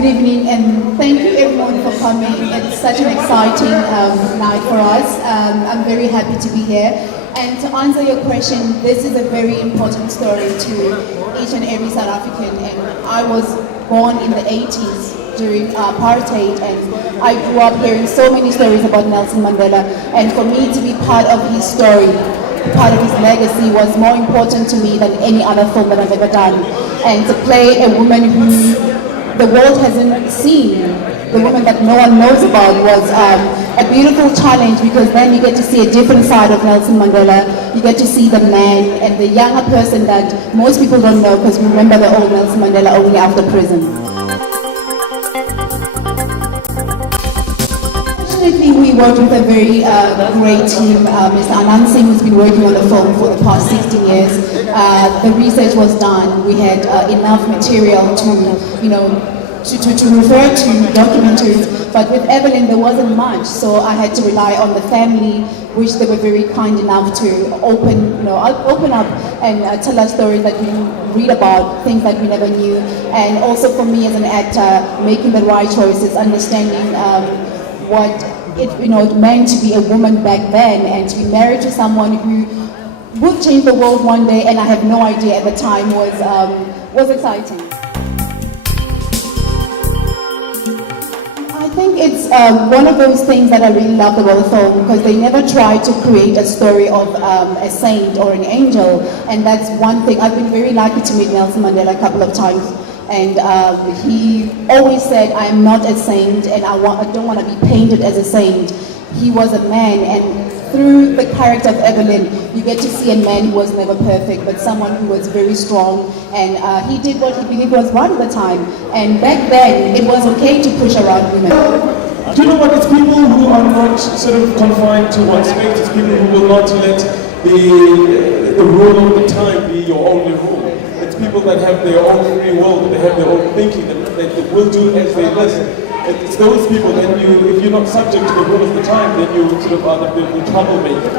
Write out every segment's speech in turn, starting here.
Good evening, and thank you everyone for coming. It's such an exciting night for us. I'm very happy to be here. And to answer your question, this is a very important story to each and every South African. And I was born in the 80s during apartheid, and I grew up hearing so many stories about Nelson Mandela. And for me to be part of his story, part of his legacy, was more important to me than any other film that I've ever done. And to play a woman who the world hasn't seen, the woman that no one knows about, was a beautiful challenge, because then you get to see a different side of Nelson Mandela. You get to see the man and the younger person that most people don't know, because remember the old Nelson Mandela only after prison. Fortunately, we worked with a very great team. Mr. Anand Singh has been working on the film for the past 16 years. The research was done. We had enough material to, to refer to documentaries. But with Evelyn, there wasn't much, so I had to rely on the family, which they were very kind enough to open up and tell us stories that we read about, things that we never knew, and also for me as an actor, making the right choices, understanding what it meant to be a woman back then and to be married to someone who would change the world one day, and I had no idea at the time, was exciting. I think it's one of those things that I really love about the film, because they never try to create a story of a saint or an angel, and that's one thing. I've been very lucky to meet Nelson Mandela a couple of times, and he always said, I am not a saint, and I don't want to be painted as a saint. He was a man, and through the character of Evelyn, you get to see a man who was never perfect, but someone who was very strong, and he did what he believed was right at the time. And back then, it was okay to push around women. Do you know what? It's people who are not sort of confined to one space. It's people who will not let the rule of the time be your only rule. It's people that have their own free will, that they have their own thinking, that will do as they listen. It's those people that if you're not subject to the rule of the time, then you sort of are the troublemaker.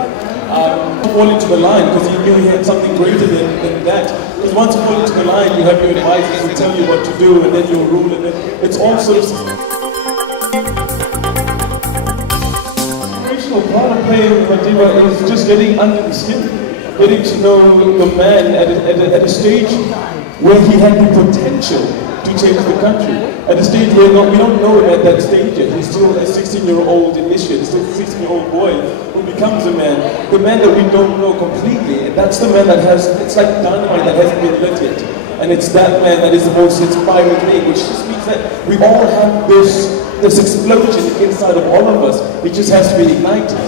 Fall into the line, because you had something greater than that. Because once you fall into the line, you have your advisors who tell you what to do, and then your rule, and then it's all sort of... The part of playing with Mandela is just getting under the skin, getting to know the man at a stage where he had the potential to change the country. At a stage where we don't know him at that stage yet. He's still a 16-year-old initiate, still a 16-year-old boy who becomes a man. The man that we don't know completely. And that's the man that it's like dynamite that hasn't been lit yet. And it's that man that is the most inspiring thing, which just means that we all have this explosion inside of all of us. It just has to be ignited.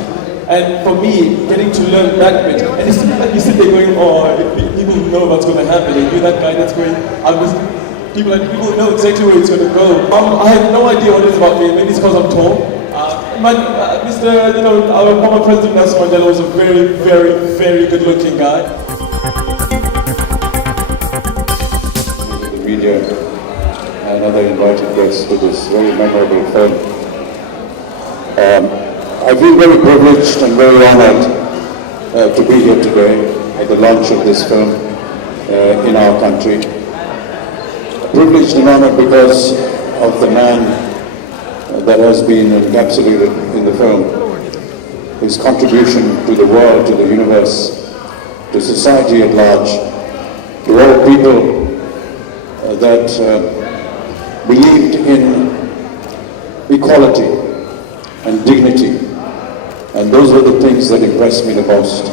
And for me, getting to learn that bit, and it's not like you sit there going, oh, people know what's going to happen, and you're that guy that's going, people know exactly where it's going to go. I have no idea what it's about me. Maybe it's because I'm tall. Our former president Nelson Mandela was a very, very, very good-looking guy. The media and other invited guests to this very memorable film. I feel very privileged and very honored to be here today at the launch of this film in our country. Privileged and honored because of the man that has been encapsulated in the film. His contribution to the world, to the universe, to society at large, to all people that believed in equality and dignity. And those were the things that impressed me the most.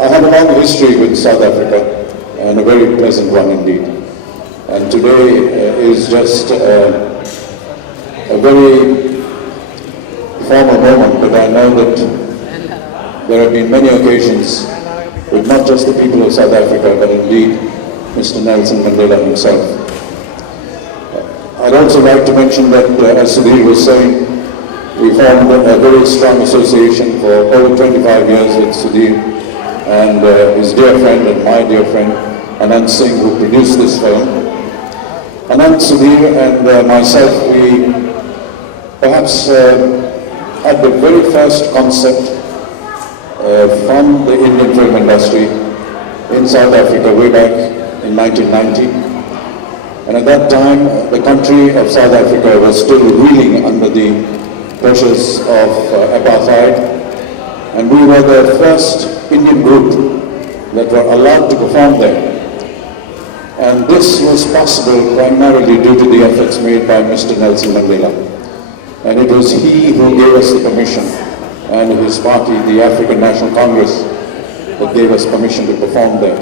I have a long history with South Africa, and a very pleasant one indeed. And today is just a very formal moment, but I know that there have been many occasions with not just the people of South Africa, but indeed Mr. Nelson Mandela himself. I'd also like to mention that, as Sudhir was saying, we formed a very strong association for over 25 years with Sudhir and his dear friend and my dear friend, Anand Singh, who produced this film. Anand, Sudhir and myself, we perhaps had the very first concept from the Indian film industry in South Africa way back in 1990. And at that time, the country of South Africa was still reeling under the pressures of apartheid. And we were the first Indian group that were allowed to perform there. And this was possible primarily due to the efforts made by Mr. Nelson Mandela. And it was he who gave us the permission, and his party, the African National Congress, that gave us permission to perform there.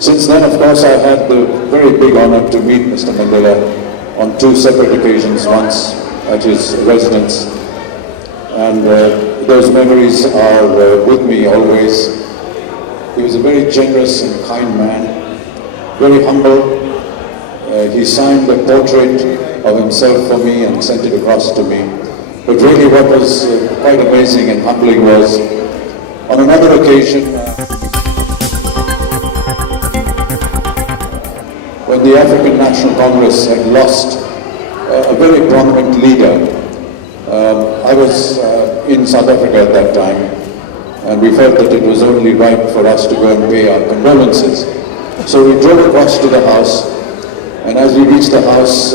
Since then, of course, I had the very big honor to meet Mr. Mandela on 2 separate occasions, once at his residence. And those memories are with me always. He was a very generous and kind man, very humble. He signed a portrait of himself for me and sent it across to me. But really what was quite amazing and humbling was, on another occasion, when the African National Congress had lost a very prominent leader. I was in South Africa at that time, and we felt that it was only right for us to go and pay our condolences. So we drove across to the house, and as we reached the house,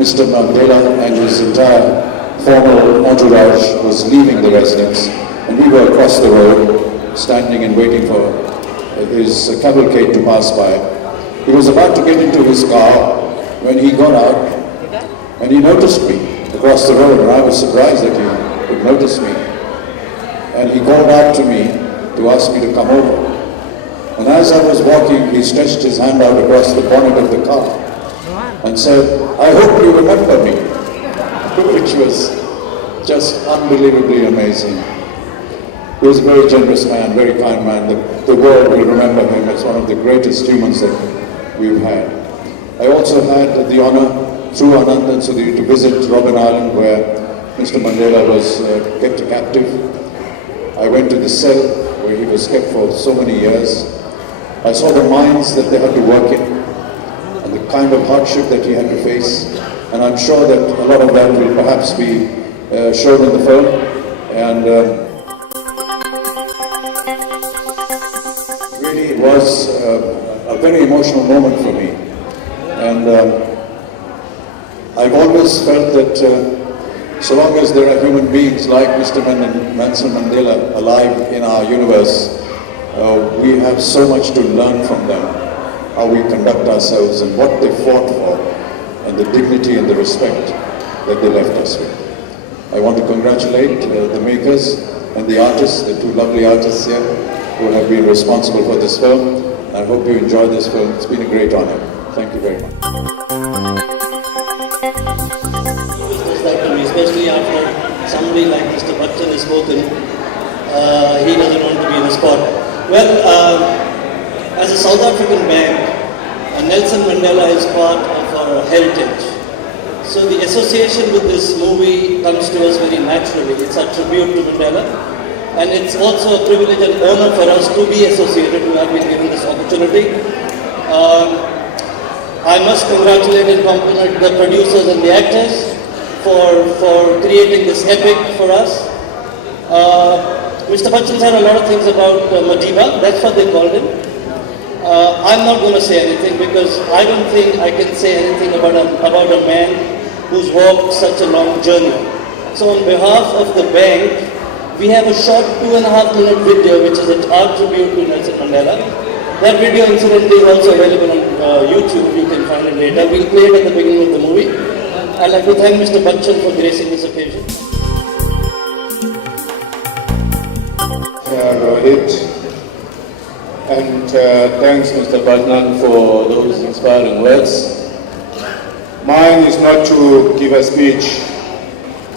Mr. Mandela and his entire formal entourage was leaving the residence, and we were across the road, standing and waiting for his cavalcade to pass by. He was about to get into his car when he got out, and he noticed me across the road, and I was surprised that he could notice me. And he called out to me to ask me to come over. And as I was walking, he stretched his hand out across the bonnet of the car and said, "I hope you remember me," which was just unbelievably amazing. He was a very generous man, very kind man. The world will remember him as one of the greatest humans that we've had. I also had the honor, through Anand and Sudhir, to visit Robben Island, where Mr. Mandela was kept captive. I went to the cell where he was kept for so many years. I saw the mines that they had to work in, and the kind of hardship that he had to face. And I'm sure that a lot of that will perhaps be shown in the film. And really it was a very emotional moment for me. And I've always felt that so long as there are human beings like Mr. Nelson Mandela alive in our universe, we have so much to learn from them, how we conduct ourselves and what they fought for, and the dignity and the respect that they left us with. I want to congratulate the makers and the artists, the 2 lovely artists here who have been responsible for this film. I hope you enjoy this film. It's been a great honor. Thank you very much. Especially after somebody like Mr. Bachchan has spoken, he doesn't want to be in the spot. Well, as a South African bank, Nelson Mandela is part of our heritage. So the association with this movie comes to us very naturally. It's a tribute to Mandela, and it's also a privilege and honor for us to be associated, to have been given this opportunity. I must congratulate and compliment the producers and the actors for creating this epic for us. Mr. Bachchan said a lot of things about Madiba, that's what they called him. I'm not going to say anything because I don't think I can say anything about a man who's walked such a long journey. So on behalf of the bank, we have a short 2.5-minute video which is our tribute to Nelson Mandela. That video incidentally is also available on YouTube, you can find it later. We'll play it at the beginning of the movie. I'd like to thank Mr. Bachchan for gracing this occasion. And thanks Mr. Bachchan for those inspiring words. Mine is not to give a speech,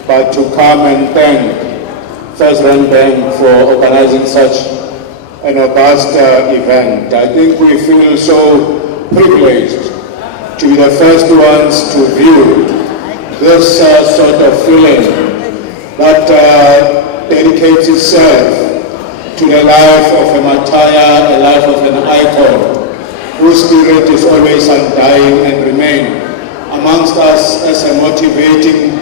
but to come and thank First Rand Bank for organizing such an august event. I think we feel so privileged to be the first ones to view this sort of feeling that dedicates itself to the life of a martyr, a life of an icon, whose spirit is always undying and remain amongst us as a motivating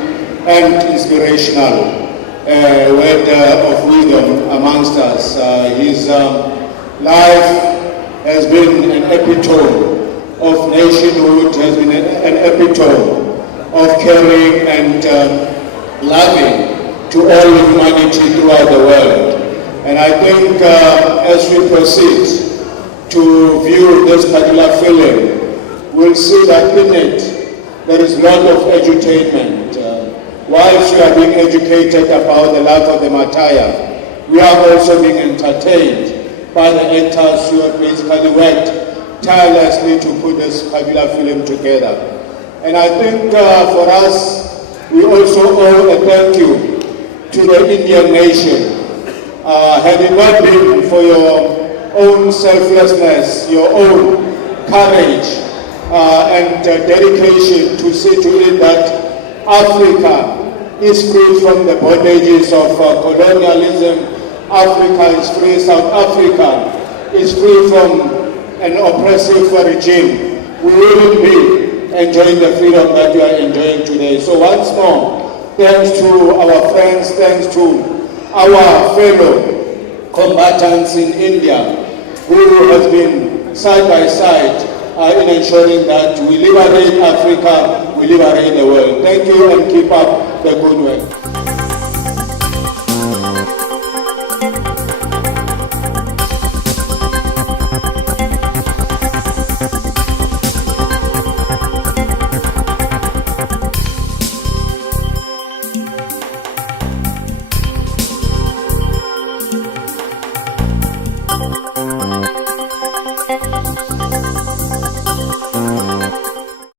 and inspirational word of wisdom amongst us. His life has been an epitome of nationhood, has been an epitome of caring and loving to all humanity throughout the world. And I think as we proceed to view this particular film, we'll see that in it there is a lot of edutainment. Whilst we are being educated about the life of the martyr, we are also being entertained by the actors who have basically worked tirelessly to put this particular film together. And I think for us, we also owe a thank you to the Indian nation. Had it not been for your own selflessness, your own courage and dedication to see to it that Africa is free from the bondages of colonialism, Africa is free, South Africa is free from an oppressive regime, we wouldn't be enjoying the freedom that we are enjoying today. So once more, thanks to our friends, thanks to our fellow combatants in India who has been side by side in ensuring that we liberate Africa, we liberate the world. Thank you and keep up the good work.